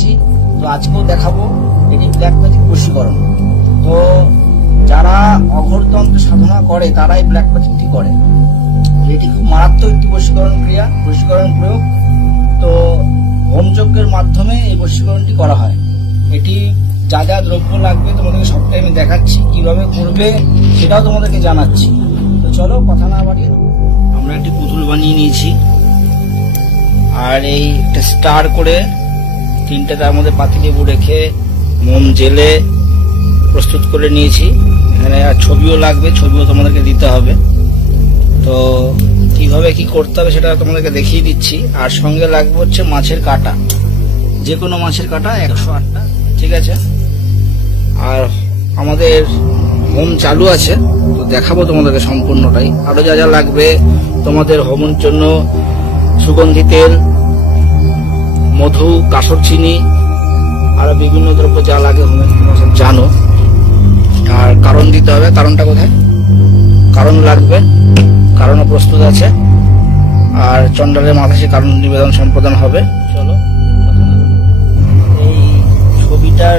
দেখিয়েছি, তো আজকেও দেখাবো। এটি ব্ল্যাক ম্যাজিক বশীকরণ। তো যারা অঘোরতন্ত্র সাধনা করে তারাই ব্ল্যাক ম্যাজিকটি করে। এটি খুব মারাত্মক একটি বশীকরণ ক্রিয়া, বশীকরণ প্রয়োগ। তো হোমযজ্ঞের মাধ্যমে এই বশীকরণটি করা হয়। এটি যা যা দ্রব্য লাগবে তোমাদেরকে সবটাই আমি দেখাচ্ছি, কিভাবে করবে সেটাও তোমাদেরকে জানাচ্ছি। তো চলো কথা না বাড়িয়ে, আমরা একটি পুতুল বানিয়ে নিয়েছি, আর এই একটা স্টার করে তিনটে তার মধ্যে পাতিলেবু রেখে মোম জেলে প্রস্তুত করে নিয়েছি। এখানে আর ছবিও লাগবে, ছবিও তোমাদেরকে দিতে হবে। তো কিভাবে কি করতে হবে সেটা তোমাদেরকে দেখিয়ে দিচ্ছি। আর সঙ্গে লাগবে হচ্ছে মাছের কাঁটা, যে কোনো মাছের কাঁটা 108টা, ঠিক আছে। আর আমাদের হোম চালু আছে, তো দেখাবো তোমাদেরকে সম্পূর্ণটাই। আরো যা যা লাগবে তোমাদের হোমের জন্য: সুগন্ধি তেল, মধু, কাসর চিনি, আরো বিভিন্ন দ্রব্য যা লাগে হোমে তোমরা সব জানো। আর কারণ দিতে হবে। কারণটা কোথায়? কারণ লাগবে, কারণও প্রস্তুত আছে। আর চন্ডালের মাথায় সে কারণ নিবেদন সম্পাদন হবে। চলো, এই ছবিটার